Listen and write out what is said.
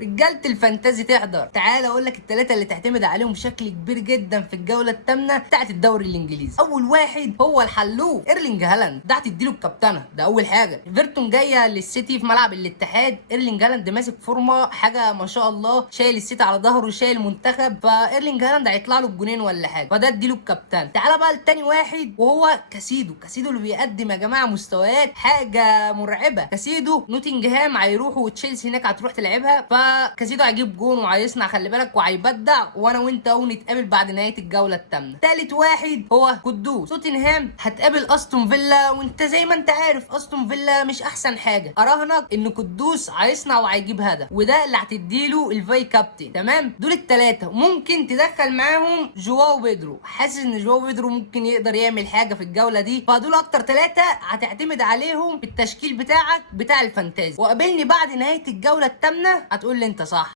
رجاله الفانتازي تحضر، تعال اقول لك الثلاثه اللي تعتمد عليهم بشكل كبير جدا في الجوله الثامنه بتاعت الدوري الانجليزي. اول واحد هو الحلوف ايرلينج هالاند، ده هتديله الكابتنه، ده اول حاجه. ايفرتون جايه للسيتي في ملعب الاتحاد، ايرلينج هالاند ماسك فورمه حاجه ما شاء الله، شايل السيتي على ظهره وشايل المنتخب، فايرلينج هالاند هيطلع له بجونين ولا حاجه، فده اديله الكابتن. تعال بقى لتاني واحد وهو كاسيدو. كاسيدو اللي بيقدم يا جماعه مستويات حاجه مرعبه. كاسيدو نوتنجهام هيروحوا وتشيلسي هناك هتروح تلعبها، فكاسيدو هيجيب جون وهيصنع خلي بالك وهيبدع، وانا وانت اهو نتقابل بعد نهايه الجوله الثامنه. تالت واحد هو قدوس. توتنهام هتقابل استون فيلا، وانت زي ما انت عارف استون فيلا مش احسن حاجه، اراهنك ان قدوس هيصنع وهيجيب هدف، وده اللي هتديله الفاي كابتن. تمام، دول الثلاثه. ممكن تدخل معاهم جواو بيدرو، حاسس ان جواو بيدرو ممكن يقدر يعمل حاجه في الجوله دي، فدول اكتر ثلاثه هتعتمد عليهم في التشكيل بتاعك بتاع الفانتازي. وقابلني بعد نهايه الجوله الثامنه هتقول لي انت صح.